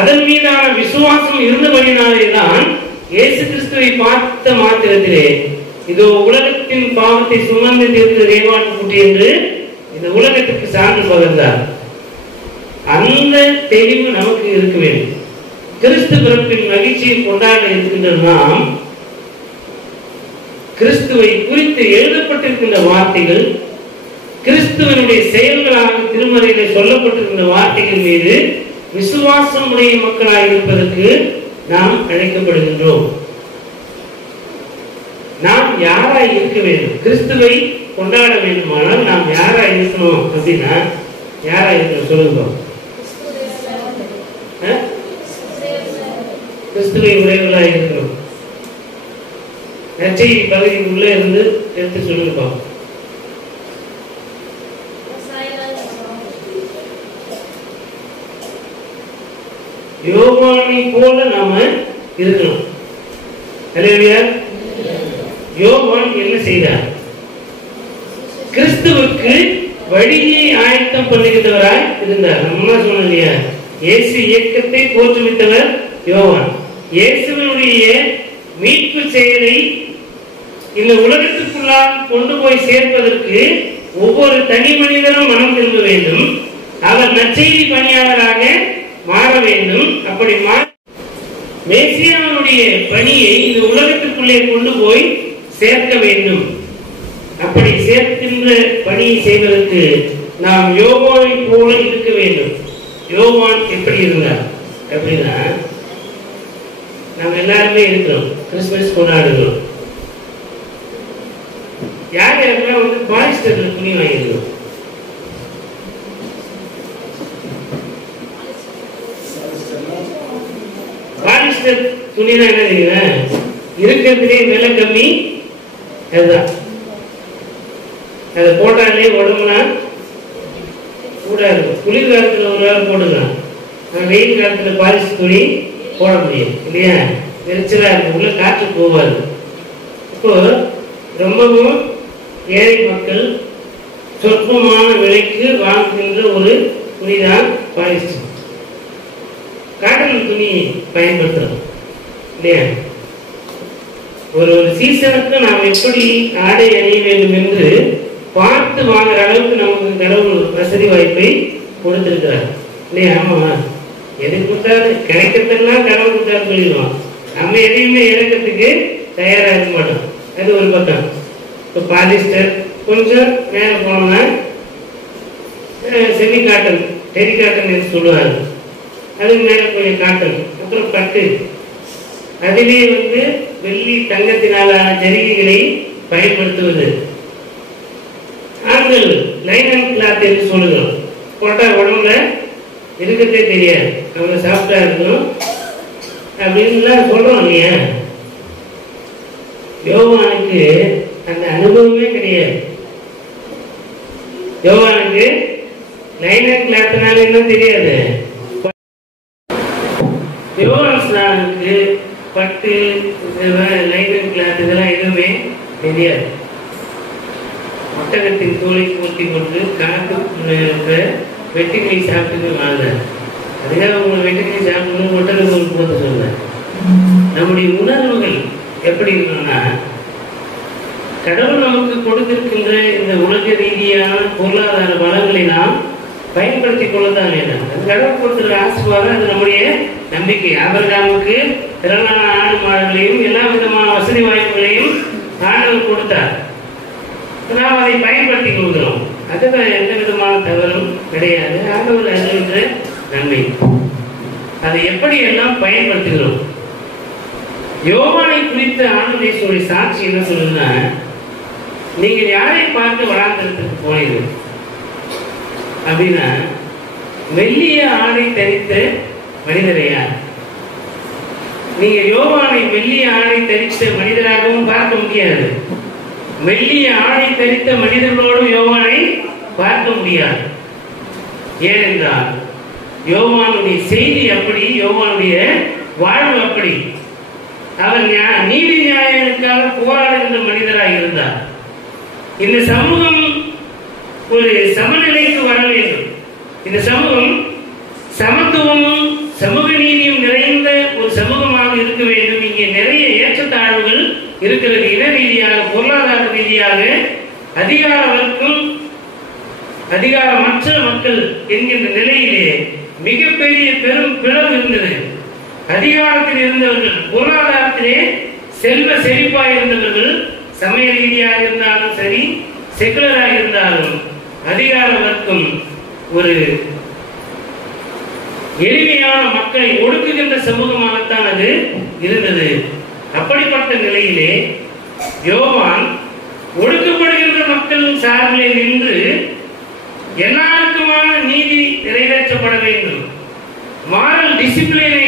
அதன் மீதான விசுவாசம் இருந்தபடினாலேதான் இயேசு கிறிஸ்துவை பார்த்த மாத்திரத்திலே இதோ உலகத்தின் பாவத்தை சுமந்து தீர்த்த தேவான் குட்டி என்று இந்த உலகத்துக்கு சான்று பகர்ந்தார். அந்த தெளிவு நமக்கு இருக்க வேண்டும். கிறிஸ்து பிறப்பின் மகிழ்ச்சியை கொண்டாட இருக்கின்ற நாம் கிறிஸ்துவை குறித்து எழுதப்பட்டிருக்கின்ற வார்த்தைகள், கிறிஸ்துவனுடைய செயல்களாக திருமறையிலே சொல்லப்பட்டிருக்கின்ற வார்த்தைகள் மீது விசுவாசம் உடைய மக்களாக இருப்பதற்கு நாம் அழைக்கப்படுகின்றோம். நாம் யாராய் இருக்க வேண்டும்? கிறிஸ்துவை கொண்டாட வேண்டுமானால் நாம் யாராய் இருக்கணும் அப்படின்னா யாராய் இருக்கணும் சொல்லுங்க. கிறிஸ்துவை உடையவர்களாக இருக்கணும். நற்செய்தி பகுதி உள்ளே இருந்து எடுத்து சொல்லுங்க. யோவானை போல நாம இருக்கணும். அல்லேலூயா. யோவான் என்ன செய்தார்? கிறிஸ்துவுக்கு வழியை ஆயத்தம் பண்ணுகிறவராய் இருந்தார். நம்ம சொன்னோம் இல்லையா, இயேசு இயக்கத்தை தோற்றுவித்தவர் யோவான். இயேசுவினுடைய மீட்பு செயலை இந்த உலகத்துக்குள்ளால் கொண்டு போய் சேர்ப்பதற்கு ஒவ்வொரு தனி மனிதனும் மனம் திரும்ப வேண்டும். அவர் நற்செய்தி பணியாளராக மாற வேண்டும். அப்படி மேசியாவுடைய பணியை இந்த உலகத்துக்குள்ளே கொண்டு போய் சேர்க்க வேண்டும். அப்படி சேர்க்கின்ற பணியை செய்வதற்கு நாம் யோவானை போல இருக்க வேண்டும். யோவான் எப்படி இருந்தார் அப்படின்னா, நாம் எல்லாருமே இருக்கிறோம், கிறிஸ்துமஸ் கொண்டாடுகிறோம். யார் யாருக்கெல்லாம் வந்து பாலிஸ்டர்ல துணி வாங்கிருக்கோம்? பாலிஸ்டர் துணினா என்ன தெரியுங்க? இருக்கிறதுலே விலை கம்மி. அதுதான், அதை போட்டாலே உடம்புனா சூடா இருக்கும். குளிர் காலத்துல ஒரு வேலை போட்டுக்கலாம், வெயில் காலத்துல பாலிஸ்டர் துணி போட முடியும் இல்லையா? எரிச்சலா இருக்கும், உள்ள காற்று போவாது. இப்போ ரொம்பவும் ஏழை மக்கள் சொற்பமான விலைக்கு வாங்குகின்ற ஒரு துணிதான் பாலிஸ்டர். காட்டன் துணி பயன்படுத்துறோம் இல்லையா? ஒரு சீசனுக்கு நாம் எப்படி ஆடை அணிய வேண்டும் என்று பார்த்து வாங்குற அளவுக்கு நமக்கு கடவுள் வசதி வாய்ப்பை கொடுத்திருக்கிறார் இல்லையா? ஆமா, எது கொடுத்தாலும் கிடைக்கிறதெல்லாம் கடவுள் கொடுத்தாரு சொல்லிடுவோம். நம்ம எதையுமே இறக்கிறதுக்கு தயாரா இருக்க மாட்டோம். அது ஒரு பக்கம். இப்போ பாலிஸ்டர் கொஞ்சம் மேல போனோம்னா செமி காட்டன், டெரி காட்டன் என்று சொல்லுவாங்க. அதுக்கு மேல கொஞ்சம் காட்டன், அப்புறம் பட்டு, அதிலே வந்து வெள்ளி தங்கத்தினாலான ஜரிகைகளை பயன்படுத்துவது. ஆண்கள் லைனன் கிளாத் என்று சொல்லுகிறோம். போட்டா உடம்புல இருக்கிறதே தெரியாது, அவங்க சாஃப்டா இருக்கணும் அப்படின்னு சொல்றோம் இல்லையா? யோவானுக்கு அந்த அனுபவமே கிடையாது. யோவானுக்கு லைனன் கிளாத்னால என்ன தெரியாது. யோவானுக்கு பட்டு, லைனன் கிளாத் இதெல்லாம் எதுவுமே தெரியாது. ஒட்டகத்தின் தோலை போட்டி கொண்டு காட்டு வெட்டிக்கிளி சாப்பிட்டு வாழ்ந்த, அதுக்காக உங்களை வெட்டிக்கிளி சாப்பிடணும் ஒட்டக தோல் போட்டு சொல்ல. நம்முடைய உணர்வுகள் எப்படி இருக்கணும்னா, கடவுள் நமக்கு கொடுத்திருக்கின்ற இந்த உலக ரீதியான பொருளாதார வளங்களை நாம் பயன்படுத்திக் கொள்ளத்தான் வேண்டும். அது கடவுள் கொடுத்திருக்கிற ஆசீர்வாதம், அது நம்முடைய நம்பிக்கை. ஆபிரகாமுக்கு திரளான ஆடு மாடுகளையும் எல்லா விதமான வசதி வாய்ப்புகளையும் ஆண்டவர் கொடுத்தார். நாம் அதை பயன்படுத்திக் கொள்கிறோம். அதுதான் எந்த விதமான தவறும் கிடையாது. ஆண்டவர் அறிவிக்கிற நன்மை. அதை எப்படி எல்லாம் பயன்படுத்துகிறோம்? யோவானை குறித்த ஆண்டவருடைய சாட்சி என்ன சொல்லுன்னா, நீங்கள் யாரை பார்த்து வளாந்தரத்துக்கு போனீங்க அப்படின்னா, மெல்லிய ஆடை தரித்த மனிதரையா? நீங்க யோவானை மெல்லிய ஆடை தரித்த மனிதராகவும் பார்க்க முடியாது. மெல்லிய ஆடை தரித்த மனிதர்களோடு யோவானை பார்க்க முடியாது. ஏனென்றால் யோவானுடைய செய்தி அப்படி, யோவானுடைய வாழ்வு அப்படி. அவர் நீதி நியாயங்களுக்காக போராடுகின்ற மனிதராக இருந்தார். இந்த சமூகம் ஒரு சமநிலைக்கு வர வேண்டும். இந்த சமூகம் சமத்துவமும் சமூக நீதியும் நிறைந்த ஒரு சமூகமாக இருக்க வேண்டும். இங்கே நிறைய ஏற்றத்தாழ்வுகள் இருக்கிறது. இன ரீதியாக, பொருளாதார ரீதியாக, அதிகார வர்க்கம், அதிகாரமற்ற மக்கள் என்கின்ற நிலையிலே மிகப்பெரிய பெரும் பிளவு இருந்தது. அதிகாரத்தில் இருந்தவர்கள், பொருளாதாரத்திலே செல்வ செழிப்பாக இருந்தவர்கள், சமய ரீதியாக இருந்தாலும் சரி, செகுலராக இருந்தாலும், அதிகார வர்க்கம் ஒரு எளிமையான மக்களை ஒடுக்குகின்ற சமூகமாகத்தான் அது இருந்தது. அப்படிப்பட்ட நிலையிலே யோவான் ஒடுக்கப்படுகின்ற மக்கள் சார்பிலே நின்று எல்லாருக்குமான நீதி நிறைவேற்றப்பட வேண்டும், மாரல் டிசிப்ளினை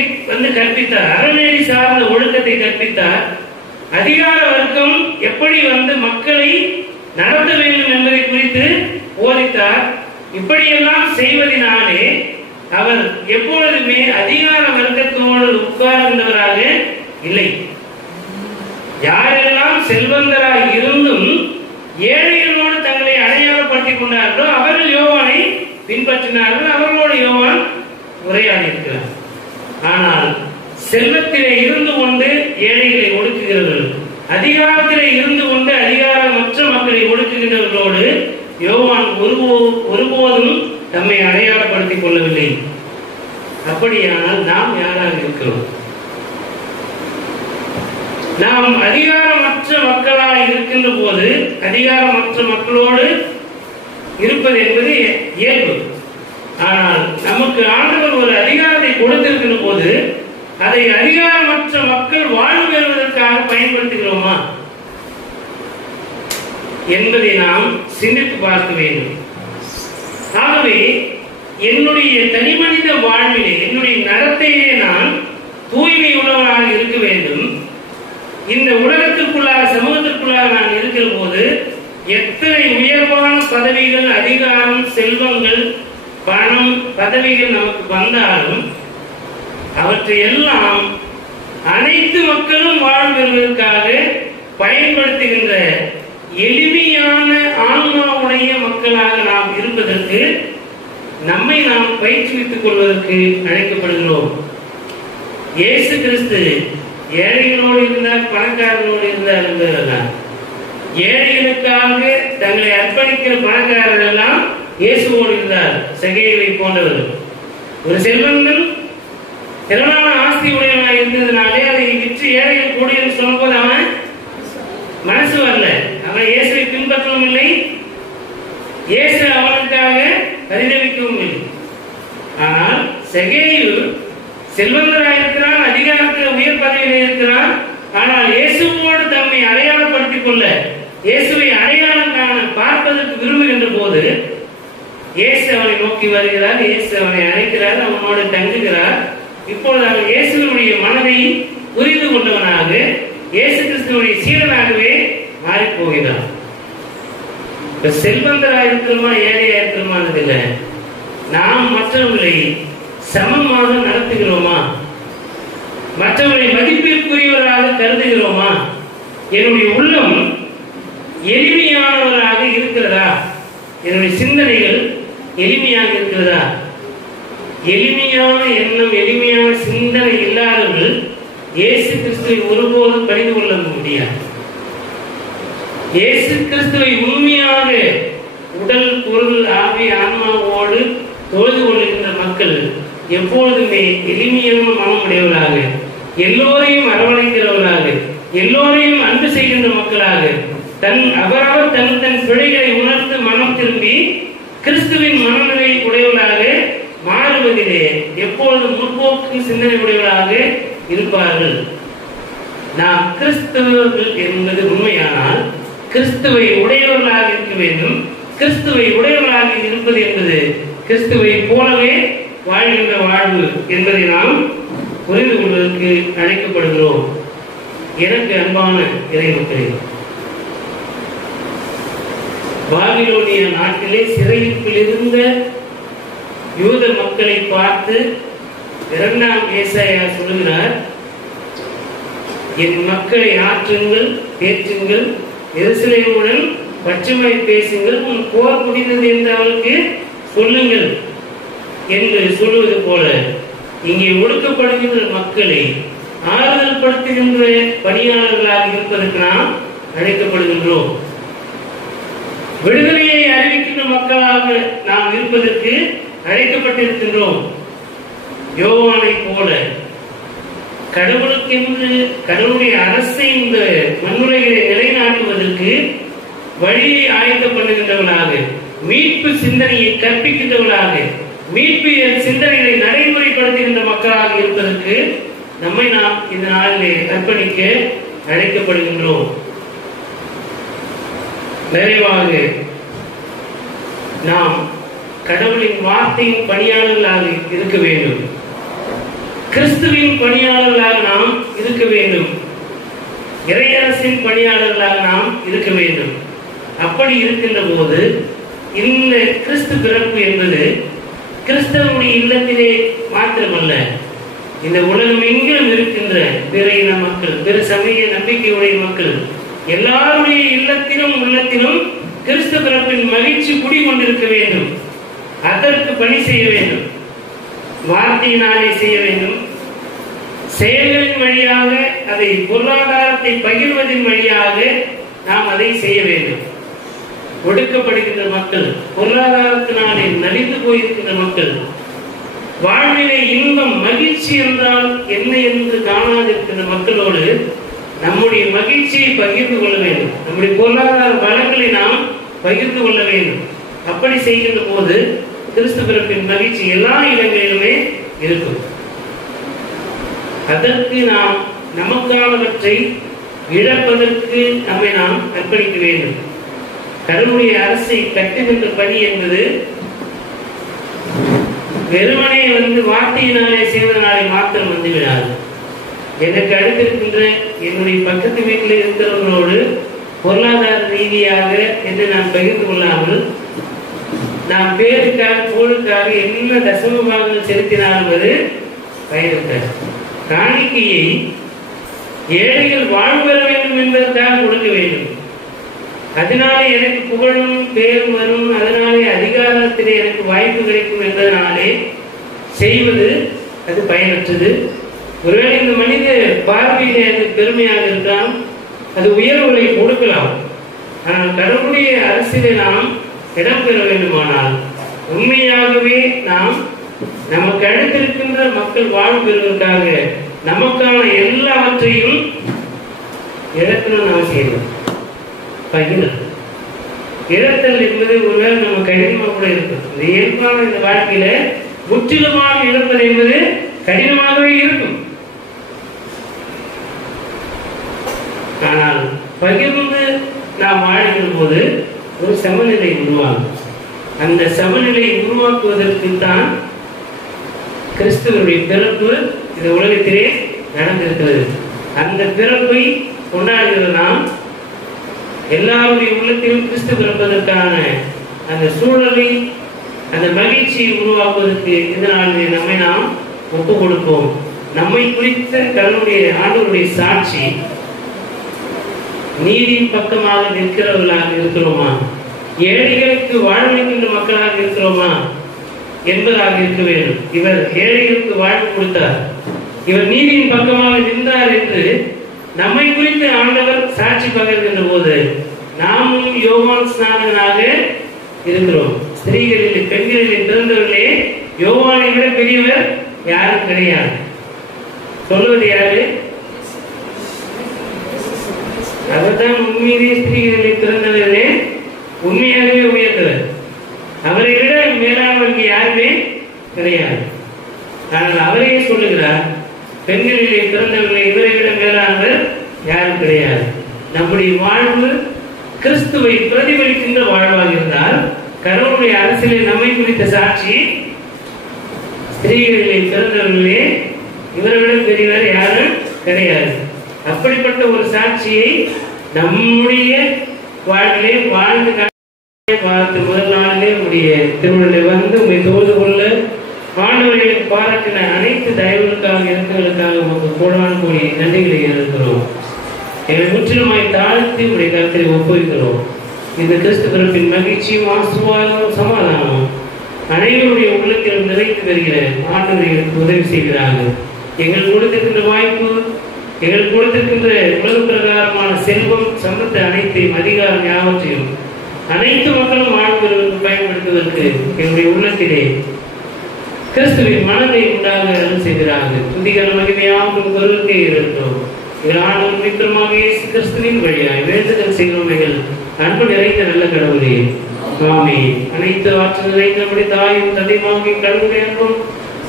கற்பித்தார், அறநெறி சார்ந்த ஒழுக்கத்தை கற்பித்தார். அதிகார வர்க்கம் எப்படி மக்களை நடத்த வேண்டும் என்பதை குறித்து போதித்தார். இப்படியெல்லாம் செய்வதனாலே அவர் எப்பொழுதுமே அதிகார வர்க்கத்தோடு உட்கார்ந்தவராக இல்லை. யாரெல்லாம் செல்வந்தராக இருந்தும் ஏழைகளோடு தங்களை அடையாளப்படுத்திக் கொண்டார்களோ அவர்கள் யோவானை பின்பற்றினார்கள். அவர்களோடு யோவான் உரையாடி இருக்கிறார். ஆனால் செல்வத்திலே இருந்து கொண்டு ஏழைகளை ஒடுக்குகிறவர்கள், அதிகாரத்திலே இருந்து கொண்டு அதிகாரமற்ற மக்களை ஒடுக்குகின்றவர்களோடு யோவான் ஒருபோதும் தம்மை அடையாளப்படுத்திக் கொள்ளவில்லை. அப்படியானால் நாம் யாராக இருக்கிறோம்? நாம் அதிகாரமற்ற மக்களாக இருக்கின்ற போது அதிகாரமற்ற மக்களோடு இருப்பது என்பது இயல்பு. ஆனால் நமக்கு ஆண்டவர் ஒரு அதிகாரத்தை கொடுத்திருக்கின்ற போது அதை அதிகாரமற்ற மக்கள் வாழ்வு பெறுவதற்காக பயன்படுத்துகிறோமா என்பதை நாம் சிந்தித்து பார்க்க வேண்டும். ஆகவே என்னுடைய தனிமனித வாழ்விலே, என்னுடைய நடத்தையிலே நான் தூய்மை உள்ளவராக இருக்க வேண்டும். இந்த உலகத்திற்குள்ளாக, சமூகத்திற்குள்ளாக நான் இருக்கிற போது எத்தனை உயர்வான பதவிகள், அதிகாரம், செல்வங்கள், பணம், பதவிகள் நமக்கு வந்தாலும் அவற்றை எல்லாம் அனைத்து மக்களும் வாழ்வதற்காக பயன்படுத்துகின்ற எளிமையான ஆன்மாவுடைய மக்களாக நாம் இருப்பதற்கு நம்மை நாம் பயிற்றுவித்துக் கொள்வதற்கு அழைக்கப்படுகிறோம். இயேசு கிறிஸ்து ஏழைகளோடு இருந்தார், பணக்காரர்களோடு இருந்தார் என்பதல்ல. ஏழைகளுக்காக தங்களை அர்ப்பணிக்கிற பணக்காரர்கள் எல்லாம் இயேசுவோடு இருந்தார். சகேயுவை போன்றவர்கள். ஒரு செல்வந்தன் திரளான ஆஸ்தி உடையவனாக இருந்ததுனாலே அதை விற்று ஏழைகள் கூடிய சொன்னபோது அவன் மனசு வரல. அவன் இயேசுவை பின்பற்றவும் இல்லை, இயேசு அவனுக்காக பரிதவிக்கவும் இல்லை. ஆனால் சகேயு செல்வந்தராக இருக்கிறான், அதிகாரத்தில் உயர் பதவியில் இருக்கிறான். ஆனால் இயேசுவோடு தம்மை அடையாளப்படுத்திக் கொள்ள, இயேசுவை அடையாளம் காண பார்ப்பதற்கு விரும்புகின்ற போது இயேசு அவனை நோக்கி வருகிறார், இயேசு அவனை அழைக்கிறார், அவனோடு தங்குகிறார். இப்பொழுது அவன் இயேசுவினுடைய மனதை புரிந்து கொண்டவனாக, இயேசு கிறிஸ்துவனுடைய சீடனாகவே மாறி போகிறான். இப்ப செல்வந்தராக இருக்கிறோமா ஏழையா இருக்கிறோமா இல்லை, நாம் மற்றவர்களை சமமாக நடத்துகிறோமா, மற்றவர்களை மதிப்பிற்குரியவராக கருதுகிறோமா, என்னுடைய உள்ளம் எளிமையானவராக இருக்கிறதா, என்னுடைய சிந்தனைகள் எளிமையாக இருக்கிறதா? எளிமையான எண்ணம், எளிமையான சிந்தனை இல்லாதவர்கள் இயேசு கிறிஸ்துவை ஒருபோதும் பணிந்து கொள்ள முடியாது. இயேசு கிறிஸ்துவை உண்மையாக உடல், பொருள், ஆவி, ஆன்மாவோடு தொழுது கொள்கின்ற மக்கள் எப்பொழுதுமே எளிமையான மனமுடையவராக, எல்லோரையும் அரவணைக்கிறவராக, எல்லோரையும் அன்பு செய்கின்ற மக்களாக, அவரவர் தன் பிழைகளை உணர்ந்து மனம் திரும்பி கிறிஸ்துவின் மனநிலை உடையவர்களாக மாறுவதிலே எப்பொழுதும் முற்போக்கு சிந்தனை உடையவர்களாக இருப்பார்கள். நாம் கிறிஸ்தவர்கள் என்பது உண்மையானால் கிறிஸ்துவை உடையவர்களாக இருக்க வேண்டும். கிறிஸ்துவை உடையவர்களாக இருப்பது என்பது கிறிஸ்துவை போலவே வாழ்கின்ற வாழ்வு என்பதை நாம் புரிந்து கொள்வதற்கு அழைக்கப்படுகிறோம். எனக்கு அன்பான இறைமக்களே, பாபிலோனிய நாட்டிலே சிறையிருப்பில் இருந்த யூத மக்களை பார்த்து 2ஆம் ஏசாயா சொல்லுகிறார், என் மக்களை ஆற்றுங்கள், தேற்றுங்கள், எருசலேமுடன் பற்றுமை பேசுங்கள், உன் போர் முடிந்தது என்று அவளுக்கு சொல்லுங்கள் என்று சொல்லுவது போல இங்கே ஒடுக்கப்படுகின்ற மக்களை ஆறுதல் படுத்துகின்ற பணியாளர்களாக இருப்பதற்கு நாம் அழைக்கப்படுகின்றோம். விடுதலையை அறிவிக்கின்ற மக்களாக நாம் இருப்பதற்கு அழைக்கப்பட்டிருக்கின்றோம். யோவானை போல கடவுளுக்கென்று கடவுளுடைய அரசை இந்த மண்ணுலகிலே நிலைநாட்டுவதற்கு வழியை ஆயத்தம் பண்ணுகின்றவர்களாக, மீட்பு சிந்தனையை கற்பிக்கின்றவர்களாக, மீட்பு சிந்தனைகளை நடைமுறைப்படுத்துகின்ற மக்களாக இருப்பதற்கு நம்மை நாம் இந்த நாளிலே அர்ப்பணிக்க அழைக்கப்படுகின்றோம். நிறைவாக நாம் கடவுளின் வார்த்தையின் பணியாளர்களாக இருக்க வேண்டும். கிறிஸ்துவின் பணியாளர்களாக நாம் இருக்க வேண்டும். இறையரசின் பணியாளர்களாக நாம் இருக்க வேண்டும். அப்படி இருக்கின்ற போது இந்த கிறிஸ்து பிறப்பு என்பது கிறிஸ்தவனுடைய இல்லத்திலே மாத்திரமல்ல, இந்த உலகம் எங்கிலும் இருக்கின்ற பிற இன மக்கள், பிற சமய நம்பிக்கையுடைய மக்கள் எல்லாருடைய இல்லத்திலும் உள்ளத்திலும் கிறிஸ்து பிறப்பின் மகிழ்ச்சி குடிகொண்டிருக்க வேண்டும். அதற்கு பணி செய்ய வேண்டும். வார்த்தையினாலே செய்ய வேண்டும். செயல்களின் வழியாக, அதை பொருளாதாரத்தை பகிர்வதன் வழியாக நாம் அதை செய்ய வேண்டும். ஒடுக்கப்படுகின்ற மக்கள், பொருளாதாரத்தினாலே நலிந்து போயிருக்கின்ற மக்கள், வாழ்விலே இன்பம் மகிழ்ச்சி என்றால் என்ன என்று காணாதிருக்கின்ற மக்களோடு நம்முடைய மகிழ்ச்சியை பகிர்ந்து கொள்ள வேண்டும். நம்முடைய பொருளாதார வளங்களை நாம் பகிர்ந்து கொள்ள வேண்டும். அப்படி செய்கின்ற போது கிறிஸ்து பிறப்பின் மகிழ்ச்சி எல்லா இடங்களிலுமே இருக்கும். அதற்கு நாம் நமக்கானவற்றை இழப்பதற்கு நம்மை நாம் அர்ப்பணிக்க வேண்டும். கடவுளுடைய அரசை கட்டுகின்ற பணி என்பது வெறுமனே வார்த்தையினாலே செய்வதனாலே மாத்திரம் வந்துவிடாது. எனக்கு அடுத்திருக்கின்ற என்னுடைய பக்கத்து வீட்டில் இருக்கிறவர்களோடு பொருளாதார ரீதியாக என்று நான் பகிர்ந்து கொள்ளாமல், நாம் பேருக்காக போருக்காக என்ன தசமமாக செலுத்தினாலும் அது பயனற்றது. காணிக்கையை ஏழைகள் வாழ்வு பெற வேண்டும் என்பதற்காக கொடுக்க வேண்டும். அதனாலே எனக்கு புகழும் பேரும் வரும், அதனாலே அதிகாரத்திலே எனக்கு வாய்ப்பு கிடைக்கும் என்பதனாலே செய்வது அது பயனற்றது. ஒருவேளை இந்த மனித பார்வையிலே அது பெருமையாக இருக்கலாம், அது உயர்வுகளை கொடுக்கலாம். ஆனால் கடவுளுடைய அரசியலை நாம் இடம்பெற வேண்டுமானால் உண்மையாகவே நாம் நமக்கு அடுத்திருக்கின்ற மக்கள் வாழ்வு பெறுவதற்காக நமக்கான எல்லாவற்றையும் இழக்கணும்னு அவசியம் இல்லை. பகிர்ந்தல் இழத்தல் என்பது ஒருவேளை நம்ம கடினமாக கூட இருக்கும். இந்த இயல்பான இந்த வாழ்க்கையில முற்றிலுமாக இழப்பது என்பது கடினமாகவே இருக்கும். ஆனால் பகிர்ந்து நாம் வாழ்கிற போது ஒரு சமநிலை உருவாகும். அந்த சமநிலை உருவாக்குவதற்கு தான் கிறிஸ்துவனுடைய பிறப்பு இந்த உலகத்திலே நடந்திருக்கிறது. அந்த பிறப்பை கொண்டாடுகிற நாம் எல்லாருடைய உள்ளத்திலும் கிறிஸ்து பிறப்பதற்கான அந்த சூழலை, அந்த மகிழ்ச்சியை உருவாக்குவதற்கு இதனால் நம்மை நாம் ஒப்பு கொடுப்போம். நம்மை குறித்த கடவுளுடைய ஆண்டவருடைய சாட்சி நீதியின் பக்கமாக நிற்கிறவர்களாக இருக்கிறோமா, ஏழைகளுக்கு வாழ்வளிக்கின்ற மக்களாக இருக்கிறோமா என்பதாக இருக்க வேண்டும். இவர் ஏழைகளுக்கு வாழ்வு கொடுத்தார், இவர் நீதியின் பக்கமாக நின்றார் என்று நம்மை குறித்து ஆண்டவர் சாட்சி பகிர்கின்ற போது நாமும் யோவான் ஸ்நானகனாக இருக்கிறோம். ஸ்திரீகளில் பெண்களில் பிறந்தவர்களே யோவானை விட பெரியவர் யாரும் கிடையாது. சொல்லுவது யாரு? அவர்தான் உண்மையிலே ஸ்திரீகளில் பிறந்தவர்களே உண்மையாகவே உயர்ந்தவர். அவரை விட மேலானவருக்கு யாருமே கிடையாது. ஆனால் அவரையே சொல்லுகிறார், பெண்களிலே பிறந்தவர்களை இவரை விட மேலானவர் யாரும் கிடையாது. நம்முடைய வாழ்வு கிறிஸ்துவை பிரதிபலிக்கின்ற வாழ்வாக இருந்தால் கடவுளுடைய அரசியலில் நம்மை குறித்த சாட்சி ஸ்திரீகளிலே பிறந்தவர்களே இவரை விட பெரியவர் யாரும் கிடையாது. அப்படிப்பட்ட ஒரு சாட்சியை நம்முடைய வாழ்விலே வாழ்ந்து பார்த்து முதல் நாளிலே உடைய திருமணத்தை உங்களை தோது கொள்ள ஆண்டவரை பாராட்டின அனைத்து தயவுகளுக்காக இறக்கங்களுக்காக உங்களுக்கு கோடான கூடிய நன்றிகளை இருக்கிறோம். எங்களை முற்றிலுமாய் தாழ்த்தி உடைய கருத்தை ஒப்புவிக்கிறோம். இந்த கிறிஸ்து பிறப்பின் மகிழ்ச்சியும் ஆசீர்வாதமும் சமாதானமும் அனைவருடைய உள்ளத்திலும் நிறைத்து வருகிற ஆண்டவர்களுக்கு உதவி செய்கிறார்கள். எங்கள் கொடுத்திருக்கின்ற வாய்ப்பு, எங்கள் கொடுத்திருக்கின்ற உலக பிரகாரமான செல்வம், சம்பத்தை அனைத்தையும், அதிகாரம் யாவற்றையும் அனைத்து மக்களும் வாழ்வதற்கு பயன்படுத்துவதற்கு எங்களுடைய உள்ளத்திலே கிறிஸ்துவின் மனதை உண்டாக அருள் செய்கிறார்கள். துதிகர மகிமையாகவும் பொருளுக்கே இருக்கிறோம். எங்கள் ஆண்டவர் மித்திரமாக இயேசு கிறிஸ்துவின் வழியாய் வேண்டுதல் செய்கிறோம். எங்கள் அன்பு நிறைந்த நல்ல கடவுளே, ஆமென். அனைத்து ஆற்றல் நிறைந்த நம்முடைய தாயும் தந்தையுமாகிய கடவுளுடைய அன்பும்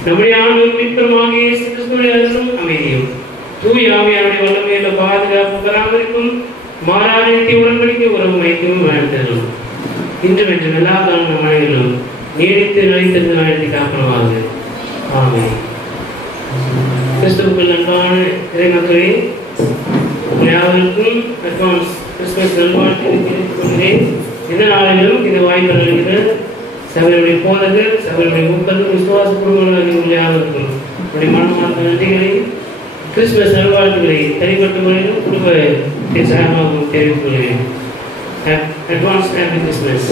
நம்முடைய ஆண்டவர் மித்திரமாக இயேசு கிறிஸ்துவின் அருளும் அமைதியும் தூய ஆவியாருடைய வல்லமையுள்ள பாதுகாப்பு பராமரிப்பும் மாறாத நித்திய உடன்படிக்கை உறவு வைக்கவும் வாழ்த்தலும் இன்றும் என்றும் எல்லா காலம் மனைகளும் நீடித்து நிலைத்திருந்த வாழ்த்தி காப்பனமாக. ஆமென். கிறிஸ்துவுக்குள் அன்பான இறைமக்களே, யாவருக்கும் அட்வான்ஸ் கிறிஸ்துமஸ் நல்வாழ்த்துக்களை தெரிவித்துக் கொள்கிறேன். இந்த நாளிலும் இந்த வாய்ப்பு நல்கிற சபையுடைய போதகர், சபையுடைய முப்பது விசுவாச குடும்பங்கள் யாவருக்கும் என்னுடைய மனமார்ந்த நன்றிகளை, கிறிஸ்துமஸ் நல்வாழ்த்துக்களை தனிப்பட்ட முறையிலும் குடும்பத்தின் சார்பாகவும் தெரிவித்துக் கொள்கிறேன். Advance happy Christmas.